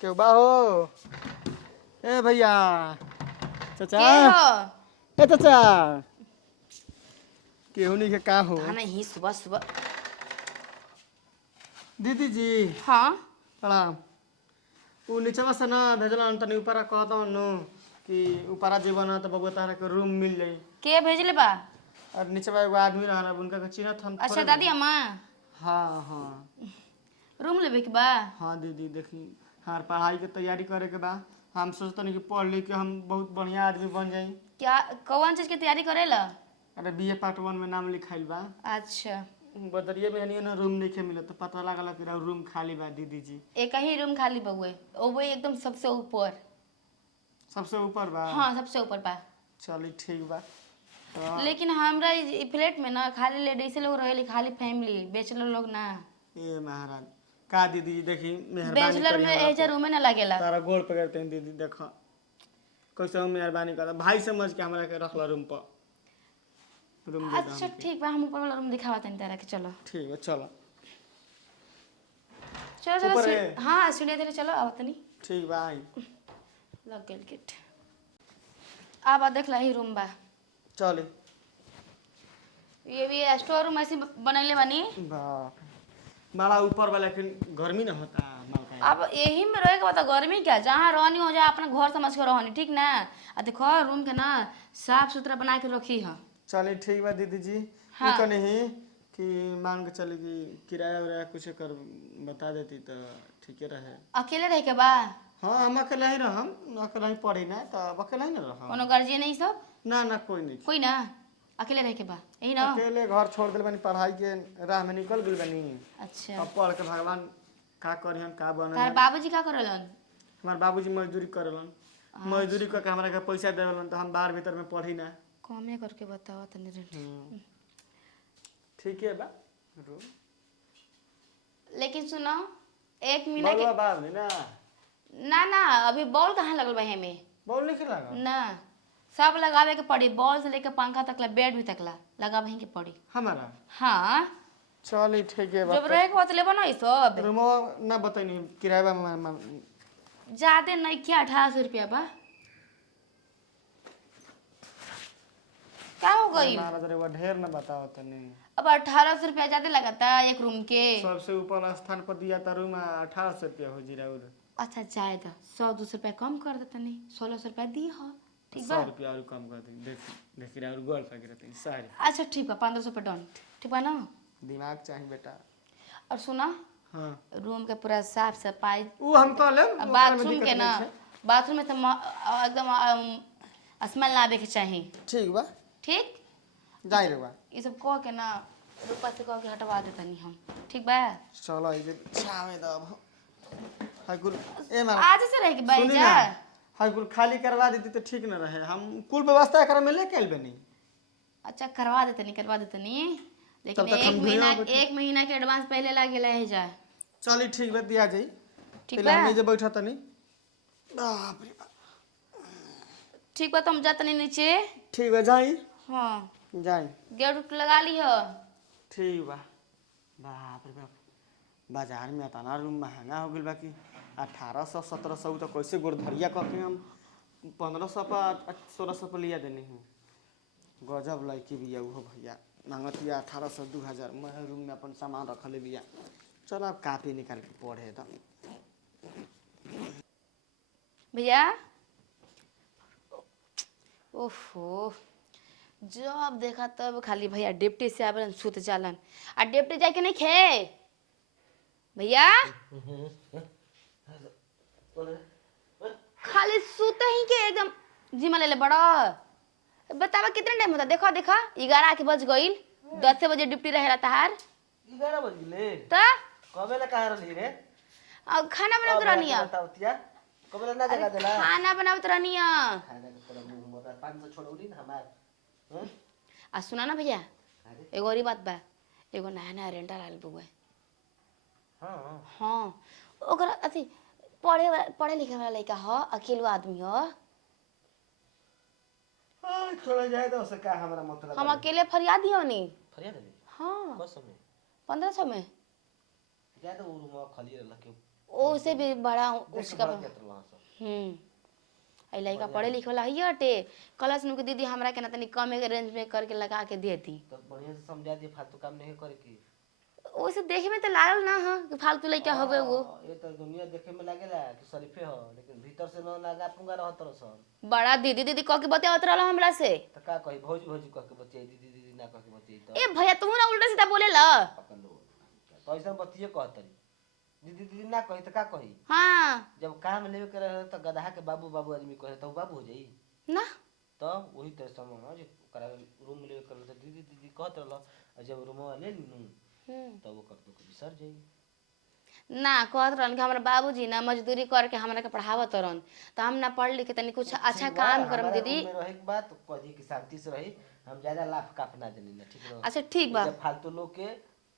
क्यों बा हो? ए भैया, चाचा, के हो? ए चाचा, केहू नहीं के का हो? कहा नहीं सुबह सुबह। दीदी जी हाँ प्रणाम। ऊ नीचवा से ना भेजला तनी ऊपर कहता नु कि ऊपरा जीवन तो बबुआ तारा के रूम मिल जाई। के भेजले बा? और नीचवा एगो आदमी रहना उनका के चिन्हत हम अच्छा थोड़े दादी ना। अम्मा हाँ हाँ रूम लेवे के बा? हाँ दीदी देखी हमार पढ़ाई के तैयारी करे के बा। हम सोचते कि पढ़ लिख के हम बहुत बढ़िया आदमी बन जाई। क्या कौन चीज की तैयारी करेला? अरे बीए पार्ट 1 में नाम लिखाइल बा। अच्छा बदरिए में नहीं ना रूम नहीं के मिलत तो पता लागल कि रूम खाली बा दीदी जी। एक ही रूम खाली बउए वो एकदम सबसे ऊपर। सबसे ऊपर बा? हाँ सबसे ऊपर बा। चली ठीक बा। लेकिन हमरा ई फ्लैट में ना खाली लेडीज लोग रहेली, खाली फैमिली, बैचलर लोग ना। ए महाराज का दीदी जी देखी मेहरबानी बैचलर में एजा रूम ना लागेला। तारा गोड़ पकड़ते हैं दीदी देखो कैसे हम मेहरबानी कर भाई समझ के हमरा के रखला रूम पर। रूम दे अच्छा ठीक बा, हम ऊपर वाला रूम दिखावा तनी तारा के। चलो ठीक है चलो चलो चलो ऊपर है? हाँ सीढ़िया धीरे चलो आओ तनी। ठीक बा आई लग गेल गेट। आबा देख ला ही रूम बा। चली। ये भी स्टोर रूम ऐसे बनैले बानी। बाप बड़ा ऊपर वाला लेकिन गर्मी ना होता मालका। अब यही में रहे के बता गर्मी क्या, जहाँ रहनी हो जाए अपना घर समझ के रहनी, ठीक ना। आ देखो रूम के ना साफ सुथरा बना के रखी है। चलिए ठीक बा दीदी जी। हाँ। हाँ। नहीं कि मांग के चली कि किराया उराया कुछ कर बता देती तो ठीक रहे। अकेले रह के बा? हाँ हम अकेला ही रहम, अकेला ही पढ़ी ना तो अब अकेला ही ना रहम। कोनो गार्जियन नहीं सब? ना ना कोई नहीं। कोई ना अकेले रह के बा यही ना? अकेले घर छोड़ दिल बानी, पढ़ाई के राह में निकल गइल बानी। अच्छा अब पढ़ के भगवान का करी हम का बने। तार बाबूजी का करलन? हमार बाबूजी मजदूरी करेलन। मजदूरी करके हमरा के पैसा देवेलन तो हम बाहर भीतर में पढ़ी ना। कमे करके बताओ तनी रे। ठीक है बा। लेकिन सुनो एक महीना के बलवा बाब नहीं ना। ना ना अभी बॉल कहाँ लगल बा हमें? बोल नहीं लगा ना सब लगावे के पड़ी, बॉल से लेकर पंखा तक ला, बेड भी तक ला लगावे के पड़ी हमारा। हाँ चली ठीक है जब रहे के बात लेबो ना ई सब। रूमो ना बताइनी किराया बा ज्यादा नहीं क्या 1800 रुपया बा। क्या हो गई? महाराज वो ढेर ना बताओ तनी। अब 1800 रुपया ज्यादा लगाता एक रूम के। सबसे ऊपर स्थान पर दिया था रूम 1800 रुपया हो जी राउर। अच्छा जाएगा 100-200 रुपया कम कर देता, नहीं 1600 रुपया दी हो ठीक बा। 100 रुपया और कम कर दी। देख राउर गोल पकड़ रहते सारे। अच्छा ठीक बा 1500 रुपया डन ठीक बा ना। दिमाग चाहिए बेटा। और सुना हाँ रूम के पूरा साफ सफाई, वो हम कह ले बाथरूम के ना, बाथरूम में तो एकदम स्मेल ना आवे के चाहिए। ठीक बा ठीक जाई रे बा। ये सब कह के ना रूपा से कह के हटवा देता नहीं हम, ठीक बा। चलो ये छावे दब हाय कुल ए मार आज से रह के भाई सुनी जा। ना हाय कुल खाली करवा देती तो ठीक ना रहे। हम कुल व्यवस्था कर में लेके आइल बनी। अच्छा करवा देते नहीं लेकिन तब तक हम धुइयां बैठे। एक महीना के एडवांस पहले लागे है जा। चली ठीक बा दिया जाई। ठीक पहले बा हम नीचे बैठा तनी। बाप रे बाप। ठीक बा तुम जाते नहीं नीचे। ठीक बा जाई। हाँ जाई गेट लगा ली हो। ठीक बा। बाप रे बाप बाजार में इतना रूम महंगा हो गइल बा कि 1800-1700 तो कैसे गोरधरिया करके हम 1500 पर 1600 पर लिया देनी हूँ। गजब लड़की बिया वो भैया मांगतिया 1800-2000। मैं रूम में अपन सामान रखले बिया। चल अब कापी निकाल के पढ़े तो भैया। ओहो जब देखा तब खाली भैया डिप्टी से आवन सुत जालन आ डिप्टी जाके नहीं खे भैया। खाली सुते ही के एकदम जिमा ले बड़ा। बतावा कितने टाइम होता? देखो देखो 11 के बज गईल, 10 बजे डिप्टी रहेला तहार। 11 बज गेले त कबेला कहाँ रहली रे? अब खाना बनावत रहनी है। बतावतिया कबेला ना जगह देला खाना बनावत रहनी है। खाना के तोरा मुंह मोटा 500 छोड़ौली ना हमार। हैं आ सुना ना भैया एगो और बात बा, एगो नया नया रेंटर आयल बुआ। हां हाँ ओकरा अथी पढ़े लिखे वाला लड़का हो, अकेलो आदमी हो। हां छोड़ जाए तो उसे का हमरा मतलब। हम अकेले फरियाद ही होनी। फरियाद ले हाँ कस में 1500 में जाए तो रूम खाली रहला के ओसे भी बड़ा देख उसका भड़क जात रहल सब। आई लड़का पढ़े लिखे वाला है टे कलश नु के दीदी हमरा के ना तनी कम के रेंज में करके लगा के दे दी तो बढ़िया से समझा दिए फालतू काम नहीं करे की। ओसे देखे में तो लागल ना ह कि फालतू लड़का हवे वो ये तो दुनिया देखे में लागेला कि शरीफे हो, लेकिन भीतर से न लगा पुंगा रहत तरह सन। बड़ा दीदी दीदी कह के बतावत रहल हमरा से तो का कही भौजी भौजी कह के बतियाई, दीदी दीदी ना कह के बतियाई तो ए भैया तू ना उल्टा सीधा बोले ला पकड़ लो। तो ऐसा बतिये कहतरी दीदी दीदी ना कही तो का कही। हां जब काम लेवे के रहे तो गधा के बाबू बाबू आदमी कहे तो बाबू हो जाई। ना तो वही तरह समझ जे करा रूम लेवे कर तो दीदी दीदी कहत रहल, और जब रूम ले लीनू तब वो कर दो कभी सर जाई। ना कहत रहन कि हमरा बाबूजी ना मजदूरी करके हमरा के पढ़ावत रहन त हम ना पढ़ लिख के तनी कुछ अच्छा काम करम दीदी। में रहे के बात कही कि शांति से रही, हम ज्यादा लाभ काप ना देनी ना, ठीक है। अच्छा ठीक बा। जब फालतू लोग के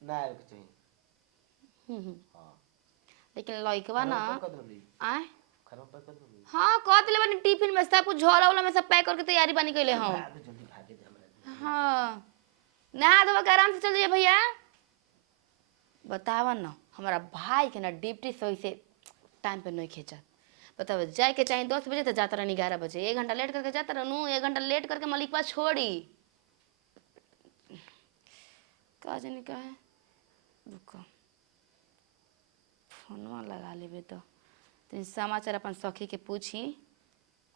ना आवे के चाहिए। हां लेकिन लइकवा ना आए खराब पैक कर दो। हां कह दिले बानी टिफिन में सब कुछ झोला वाला में सब पैक करके तैयारी बनी कइले हम। जल्दी भागे दे हमरा। हां नहा धो के आराम से चल जाइए भैया। बतावा ना हमारा भाई के ना डिप्टी सही से टाइम पे नहीं खींचा। बताओ जाए के चाहिए 10 बजे तो जाता रहनी 11 बजे, 1 घंटा लेट करके जाता रहनू, 1 घंटा लेट करके मलिकवा छोड़ी का जाने का है। रुको फोनवा लगा लेबे तो तीन समाचार अपन सखी के पूछी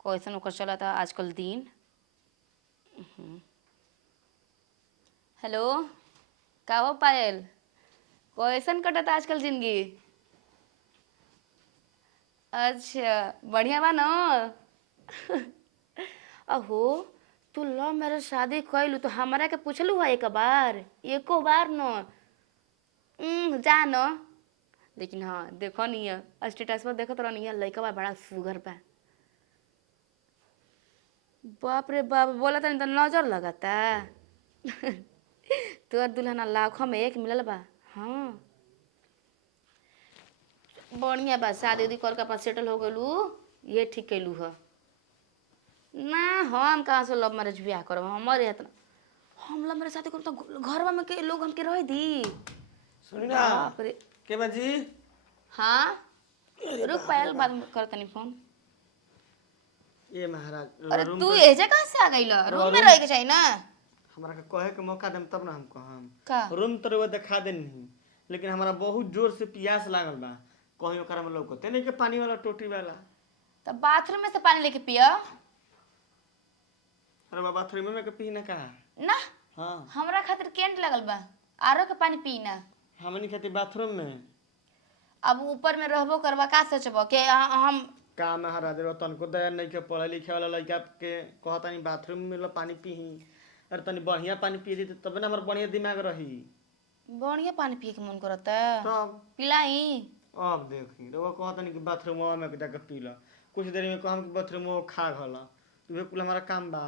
कैसन ओकर चलता आजकल दिन। हेलो का हो पायल कैसन कटता आजकल जिंदगी। अच्छा बढ़िया बा न अहो तू लव मैरिज शादी कैलू तो हमरा के पूछलू है एक बार एको बार न जा न। लेकिन हाँ देखो नहीं स्टेटस पर देखत रहनी लड़का बा बड़ा सुगर बा। बाप रे बाप बोला तनी तो नजर लगता तोर दुल्हन लाखों में एक मिलल बा। हाँ बढ़िया बा शादी उदी करके अपन सेटल हो गलू ये ठीक कैलू है ना। हम कहाँ से लव मैरिज ब्याह करब हमारे इतना हम लव मैरिज शादी करब तो घरवा में के लोग हमके रह दी। सुनी ना के बाजी। हाँ रुक पायल बाद में कर तनी फोन। ये महाराज अरे तू एजे कहाँ से आ गई ला रूम में रह के चाहिए ना। हमरा के कहे के मौका देम तब ना हम कहम का रूम तो वो दिखा देनी, लेकिन हमरा बहुत जोर से प्यास लागल बा कहीं ओकरा में लौकते नहीं के पानी वाला टोटी वाला। तो बाथरूम में से पानी लेके पिया। अरे बाबा बाथरूम में के पी ना का ना हां हमरा खातिर केंट लगल बा आरो के पानी पी ना। हमनी खातिर बाथरूम में अब ऊपर में रहबो करवा का सोचबो के हम का महाराज रो तनको दया नहीं के पढ़े लिखे वाला लड़का के कहता नहीं बाथरूम में लो पानी पी। अरे तनी बढ़िया पानी पी दी तब ना हमर बढ़िया दिमाग रही। बढ़िया पानी पिए के मन करता तब पिलाई। अब देखी रो कहता नहीं कि बाथरूम में जाके पी ला, कुछ देर में कहम कि बाथरूम खा घला तुहे कुल हमारा काम बा।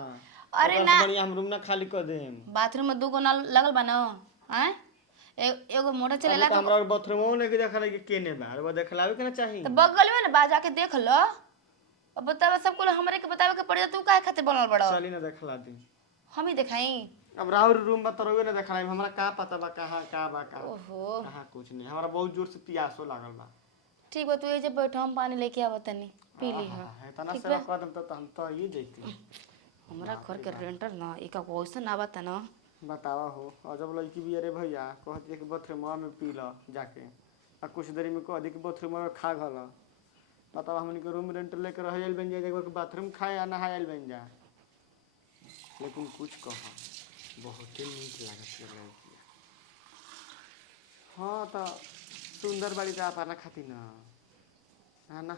अरे ना बढ़िया हम रूम ना खाली कर देम। बाथरूम में 2 गो नल लगल बा न हैं एगो मोटर चलेला तो हमरा बाथरूमो नहीं के देखला कि केने बा और देखलावे के ना चाहिए। तो बगल में ना बा जाके देख लो। अब बतावे सब कुल हमरे के बतावे के पड़ जा तू काहे खातिर बनल बड़ा। चली ना देखला दी हम ही दिखाई। अब राउर रूम बा तरोगे ना देखला हमरा का पता बा कहां का बा का ओहो कहां कुछ नहीं। हमरा बहुत जोर से प्यासो लागल बा। ठीक बा तू ए जे बैठ हम पानी लेके आव तनी पी ली हां। है तना सेवा कर दम तो हम तो ये देखती। हमरा घर के रेंटर ना एका वैसा ना बता ना बतावा हो और जब लड़की भी अरे भैया कहती कि बाथरूम में पी ला जाके आ कुछ देरी में कह दी कि बाथरूम में खा घला। बतावा हमनी के रूम रेंट लेकर रह आइल बन जा एक बार बाथरूम खाए आ नहाए आइल बन जा। लेकिन कुछ कह बहुत ही नीक लागत है लड़की। हाँ तो सुंदर बाड़ी का पाना खाती ना है ना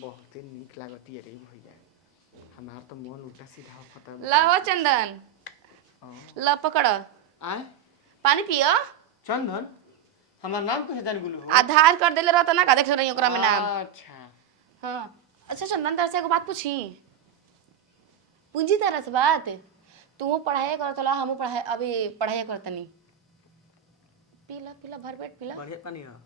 बहुत ही नीक लागत है रे भैया। हमार तो मन उल्टा सीधा होता है। लाओ चंदन ला पकड़ आए पानी पियो। चंदन हमार नाम कैसे जान गुलू हो। आधार कार्ड देले रहता ना का देख रही ओकरा में नाम। अच्छा हां अच्छा चंदन तार से एगो बात पूछी पूंजी तरह से बात तू पढ़ाई करतला हमहू पढ़ाई अभी पढ़ाई करतनी। पीला पीला भर पेट पीला। बढ़िया पानी है।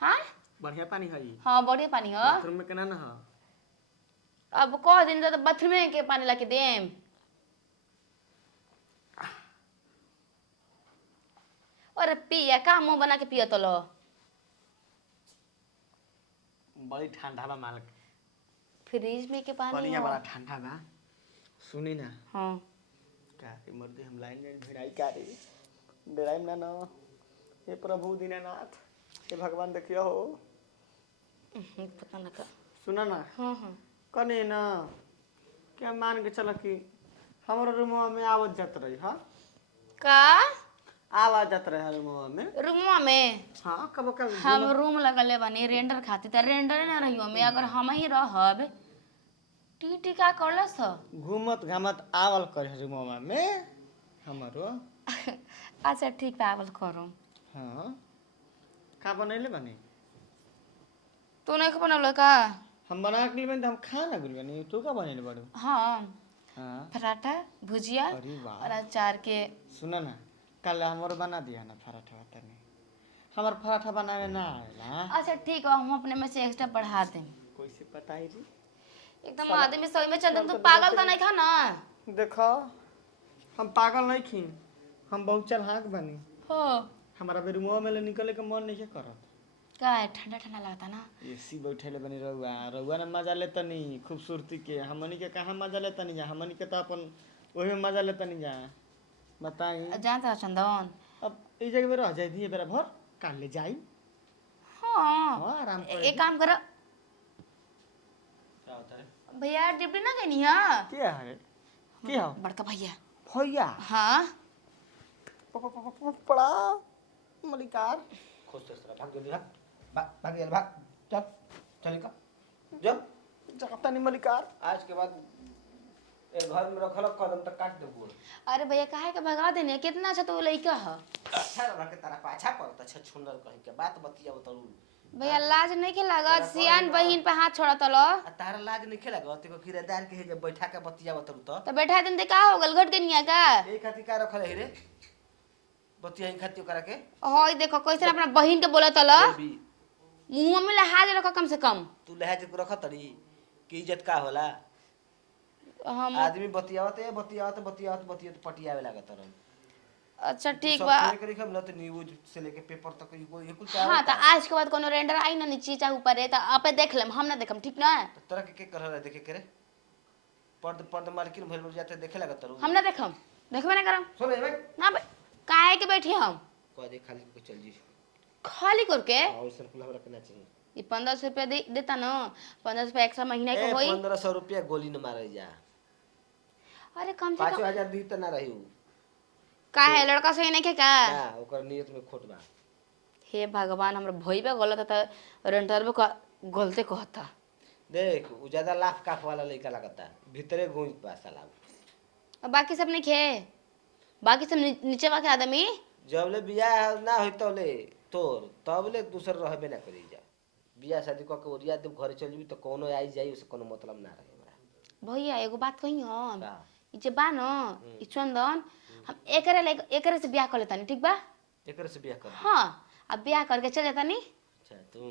हां बढ़िया पानी है। हां बढ़िया पानी है। बाथरूम में केना ना है। अब कह दिन तो बाथरूम में के पानी लाके देम। अरे पिया का मुंह बना के पिया तो लो बड़ी ठंडा बा माल फ्रिज में के पानी पानी हो बड़ा ठंडा बा। सुनी ना हाँ का रे मर्दे हम लाइन में भिड़ाई का रे डराइम ना ना। हे प्रभु दीनानाथ हे भगवान देखियो हो। पता ना का सुना ना हाँ हाँ कने ना क्या मान के चल कि हमारे रूमवा में आवत जात रही। हाँ का आवाज जात रहे रूमवा में। रूमवा में हाँ कब कब हम रूम लगले बानी रेंडर खातिर त रेंडर ना रहियो में अगर हम ही रहब टीटी का करलस घूमत घामत आवल करे रूमवा में हमारो। अच्छा ठीक बा आवल करो हाँ का बनैले बनी तू नहीं बनल का हम बना के लिए हम खा ना गुल बनी तू का बनैले बड़ू। हाँ हाँ पराठा भुजिया अरे वाह और अचार के सुना ना कल हमारो बना दिया ना पराठा तने हमार पराठा बनावे ना आवेला। अच्छा ठीक बा हम अपने में से एक्स्ट्रा बढ़ा दें कैसे पता है जी एकदम आदमी सही में चल तू पागल तो नहीं खा ना देखो हम पागल नहीं खी हम बहुत चलाक बनी। हो हमारा बेरुआ में ले निकले के मन नहीं करत। का है ठंडा ठंडा लगता ना एसी बैठेले बनी रहुआ रहुआ ना मजा लेता नहीं खूबसूरती के हमनी के कहाँ मजा लेता नहीं जा हमनी के तो अपन वही में मजा लेता नहीं जा बताई। जानता चंदन अब इस जगह पे रह जाए दिए बेरा भर काल ले जाई। हाँ हाँ आराम कर एक काम करो क्या होता है भैया डिप्टी ना गई हाँ क्या है क्या बड़का भैया भैया हाँ पड़ा मलिकार खुश से सरा भाग जल्दी भाग जल्दी भाग चल चल का जब जाता नहीं मलिकार। आज के बाद ए घर में रखल कदम तक काट देबो। अरे भैया काहे का भगा देने कितना अच्छा तो लइका है अच्छा रह के तारा पाछा पड़त अच्छा सुंदर कहि के बात बतिया बताऊ। भैया लाज नहीं के लागत सियान बहिन पे हाथ छोड़ा तलो आ तारा लाज नहीं खेला गते को किराएदार के हे जे बैठा के बतिया बताऊ तो बैठा दिन का हो गल घट के निया का ए खातिर का रखल है रे बतिया ही खातिर करा के होय देखो कैसे अपना बहिन के बोला तलो भी मुंह में लहाज रखो कम से कम तू लहज को रख तड़ी की इज्जत का होला। हम आदमी बतियावते बतियावत पटियावे लागत रह। अच्छा ठीक सब बा सुने के लिखम न त न्यूज़ से लेके पेपर तक ये कुल चाहे हाँ तो आज के बाद कोनो रेंडर आई ना नीचे चाहे ऊपर है तो आपे देख लेम हम ना देखम ठीक ना तरह के कर रहा देखे करे पर्द मालकिन भइल जाते देखे लागत रह। हम ना देखम देखबे ना करम सुन ले भाई ना काहे के बैठी हम कह दे खाली को चल जी खाली करके और सर कुल हमरा केना चाहिए ये 1500 रुपया देता ना 1500 रुपया एक्स्ट्रा महीना के होई 1500 रुपया गोली न मारे जा अरे कम से कम 5000 दी त ना रही का है लड़का सही नहीं के का ना ओकर नियत में खोट बा। हे भगवान हमरा भइबे गलत था रेंटर में गलते कहता देख उ ज्यादा लाख काफ वाला लइका लागता भीतरे गूंज पा साला अब बाकी सब नहीं खे बाकी सब नीचे बाकी आदमी जबले बियाह ना होई तबले तोर तबले दूसर रहबे ना करी जा बियाह शादी क के ओरिया देव घरे चल जीबी त कोनो आई जाई उसे कोनो मतलब ना रहे हमरा। भैया एगो बात कही हम का ई जे बा न ई चंदन हम एकरे से ब्याह कर लेतानी ठीक बा एकरे से बियाह कर। हाँ अब ब्याह करके चल जातानी अच्छा तू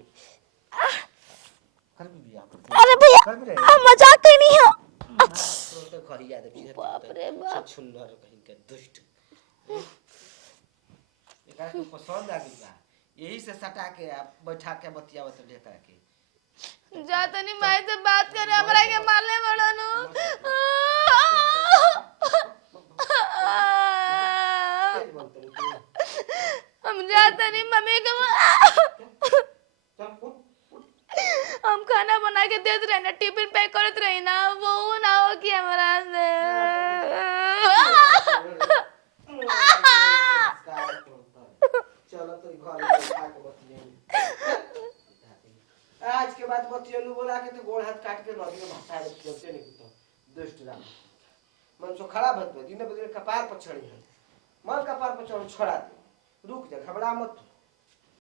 कर भी बियाह कर। अरे भैया कर भी रे हम मजाक कहीं नहीं हो तो कहिया दे सीधे बाप रे बाप सुंदर कहीं के दुष्ट एकरा के पसंद आ गई बा यही से सटा के बैठा के बतियावत रहे एकरा के जातानी माई से बात करे हमरा के मारले बड़नो हम जातानी मम्मी के हम खाना बना के देत रहे ना टिफिन पैक करत रही ना वो ना हो कि हमरा से चलो तो घर में बैठा के बतियाई आज के बाद बतियनु बोला के तो गोड़ हाथ काट के नदी में भाषा दे खेलते नहीं तो दुष्ट राम मन सो खराब होत दिन बदले कपार पर चढ़ी है मन कपार पर चढ़ छोड़ा दे रुक जा घबरा मत